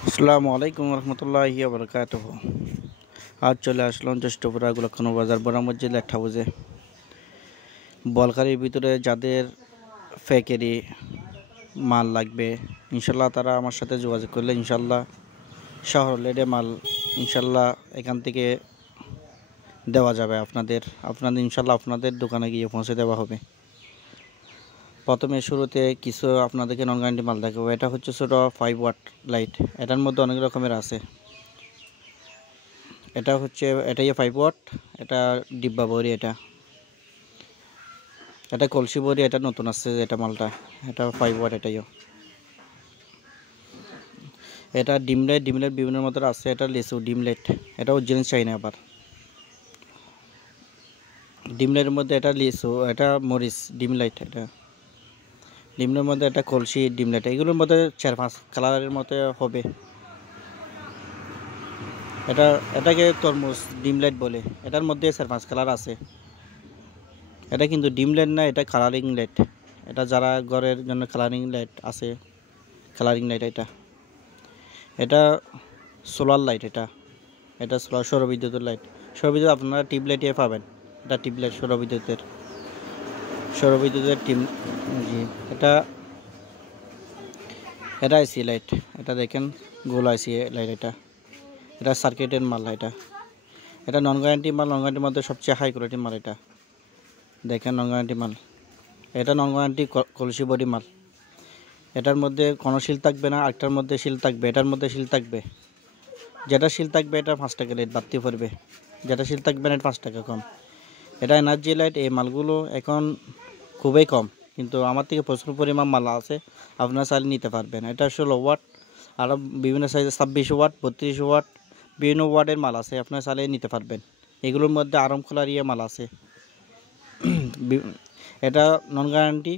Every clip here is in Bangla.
আসসালামু আলাইকুম রহমতুল্লাহি ওয়া বারাকাতুহু। আজ চলে আসলাম জ্যেষ্ঠপুরা গুলাখানো বাজার বড় মসজিদ লেট হাউসে। বলকারির ভিতরে যাদের ফ্যাকেরি মাল লাগবে ইনশাল্লাহ তারা আমার সাথে যোগাযোগ করলে ইনশাল্লাহ শহর লেডে মাল ইনশাল্লাহ এখান থেকে দেওয়া যাবে আপনাদের ইনশাল্লাহ আপনাদের দোকানে গিয়ে পৌঁছে দেওয়া হবে। প্রথমে শুরুতে কিছু আপনাদেরকে নন গ্যারান্টি মাল দেখাবো। এটা হচ্ছে ছোটো 5 ওয়াট লাইট। এটার মধ্যে অনেক রকমের আছে। এটাই 5 ওয়াট। এটা ডিব্বা বড়ি। এটা কলসি বড়ি। এটা নতুন আসছে এটা মালটা। এটা 5 ওয়াট। এটা ডিম লাইট বিভিন্ন মতো আছে। এটা লিচু ডিম লাইট। এটা অরিজিনাল চাইনা। আবার ডিম লাইটের মধ্যে এটা লিচু, এটা মরিচ ডিম লাইট। এটা ডিমের মধ্যে এটা কলসি ডিম লাইট। এগুলোর মধ্যে 4-5 কালারের মতো হবে। এটাকে তরমুজ ডিম লাইট বলে। এটার মধ্যে 4-5 কালার আছে। এটা কিন্তু ডিম লাইট না, এটা কালারিং লাইট। এটা যারা ঘরের জন্য কালারিং লাইট আছে, কালারিং লাইট এটা সোলার লাইট। এটা সোলার সৌরবিদ্যুতের লাইট। সৌরবিদ্যুৎ আপনারা টিউব লাইটে পাবেন। এটা টিউব লাইট সৌরবিদ্যুতের টিম। জি, এটা আইসি লাইট। এটা দেখেন গোল আইসি লাইট। এটা সার্কিটের মাল। এটা নন গ্যারান্টি মাল। নন গ্যারান্টির মধ্যে সবচেয়ে হাই কোয়ালিটি মাল। এটা দেখেন নন গ্যারান্টি মাল। এটা নন গ্যারান্টি কলসি বডি মাল। এটার মধ্যে কোনো শিল থাকবে না। একটার মধ্যে শিল থাকবে, এটার মধ্যে শিল থাকবে। যেটা শিল থাকবে এটা 5 টাকা রেট বাড়তি পড়বে। যেটা শিল থাকবে না এটা 5 টাকা কম। এটা এনার্জি লাইট। এই মালগুলো এখন খুবই কম, কিন্তু আমার থেকে প্রচুর পরিমাণ মাল আছে। আপনারা চাইলে নিতে পারবেন। এটা 16 ওয়াট। আরও বিভিন্ন সাইজে 26 ওয়াট, 32 ওয়াট, বিভিন্ন ওয়াটের মাল আছে। আপনারা চাইলে নিতে পারবেন। এগুলোর মধ্যে আরম খোলার মাল আছে। এটা নন গ্যারান্টি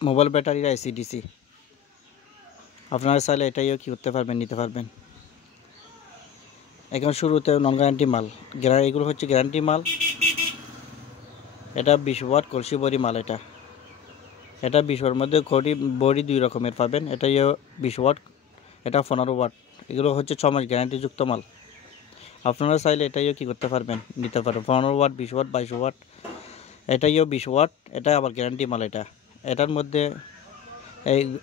মোবাইল ব্যাটারির আইসিডিসি। আপনারা চাইলে এটাইও কি করতে পারবেন, নিতে পারবেন। এখন শুরুতে নন গ্যারান্টি মাল। এগুলো হচ্ছে গ্যারান্টি মাল। এটা 20 ওয়াট কলসি বড়ি মাল। এটা 20 ওয়াটের মধ্যে বড়ি 2 রকমের পাবেন। এটাইও 20 ওয়াট। এটা 15 ওয়াট। এগুলো হচ্ছে 6 মাস গ্যারান্টিযুক্ত মাল। আপনারা চাইলে এটাইও কি করতে পারবেন, নিতে পারবেন। 15 ওয়াট, 20 ওয়াট, 22 ওয়াট। এটাইও 20 ওয়াট। এটা আবার গ্যারান্টি মাল। এটার মধ্যে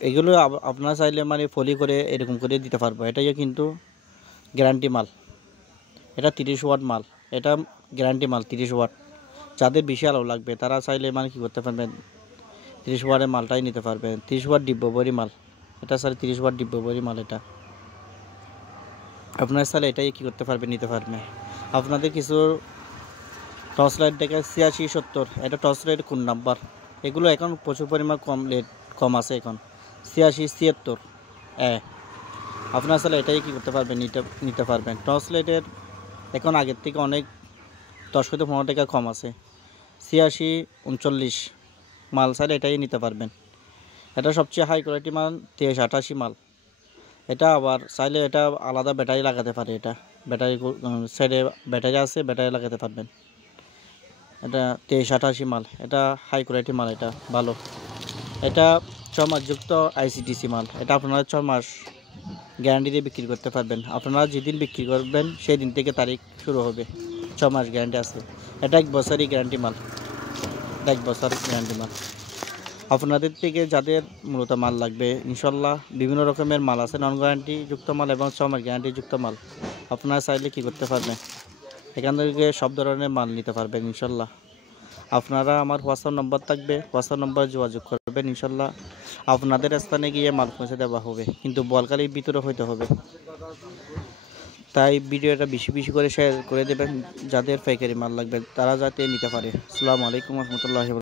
এগুলো আপনারা চাইলে মানে ফলি করে এরকম করে দিতে পারবো। এটাইও কিন্তু গ্যারান্টি মাল। এটা 30 ওয়াট মাল। এটা গ্যারান্টি মাল 30 ওয়াট। যাদের বেশি আলো লাগবে তারা চাইলে মানে কি করতে পারবেন, 30 ওয়াটের মালটাই নিতে পারবেন। 30 ওয়াট ডিব্বা বড়ি মাল। এটা স্যার 30 ওয়াট ডিব্বা বড়ি মাল। আপনার চাইলে এটাই কি করতে পারবেন, নিতে পারবেন। আপনাদের কিছু টর্চ লাইট দেখে 86-70। এটা টর্চ লাইট কোন নাম্বার? এগুলো এখন প্রচুর পরিমাণ কম আছে। এখন 86-76 আপনার চাইলে এটাই কি করতে পারবেন, নিতে পারবেন। টর্চ লাইটের এখন আগের থেকে অনেক 10-15 টাকা কম আছে। 86-39 মাল চাইলে এটাই নিতে পারবেন। এটা সবচেয়ে হাই কোয়ালিটি মাল। 83-88 মাল। এটা আবার চাইলে এটা আলাদা ব্যাটারি লাগাতে পারে। এটা ব্যাটারি সাইডে ব্যাটারি আছে, ব্যাটারি লাগাতে পারবেন। এটা 83-88 মাল। এটা হাই কোয়ালিটি মাল। এটা ভালো। এটা 6 মাস যুক্ত আইসিডিসি মাল। এটা আপনারা 6 মাস গ্যারান্টি দিয়ে বিক্রি করতে পারবেন। আপনারা যেদিন বিক্রি করবেন সেই দিন থেকে তারিখ শুরু হবে। 6 মাস গ্যারান্টি আছে। এটা 1 বছরই গ্যারান্টি মাল। 1 বছর গ্যারান্টি মাল। আপনাদের থেকে যাদের মূলত মাল লাগবে ইনশাল্লাহ বিভিন্ন রকমের মাল আছে, নন গ্যারান্টি যুক্ত মাল এবং 6 মাস গ্যারান্টি যুক্ত মাল। আপনারা চাইলে কি করতে পারবেন, এখান থেকে সব ধরনের মাল নিতে পারবেন ইনশাল্লাহ। আপনারা আমার হোয়াটসঅ্যাপ নম্বর থাকবে, হোয়াটসঅ্যাপ নম্বরে যোগাযোগ করবেন। ইনশাল্লাহ আপনাদের স্থানে গিয়ে মাল পৌঁছে দেওয়া হবে, কিন্তু বলকালির ভিতরে হইতে হবে। তাই ভিডিওটা বেশি করে শেয়ার করে দেবেন। যাদের পাইকারি মাল লাগবে তারা যাতে নিতে পারে। আসসালামু আলাইকুম রহমতুল্লাহ।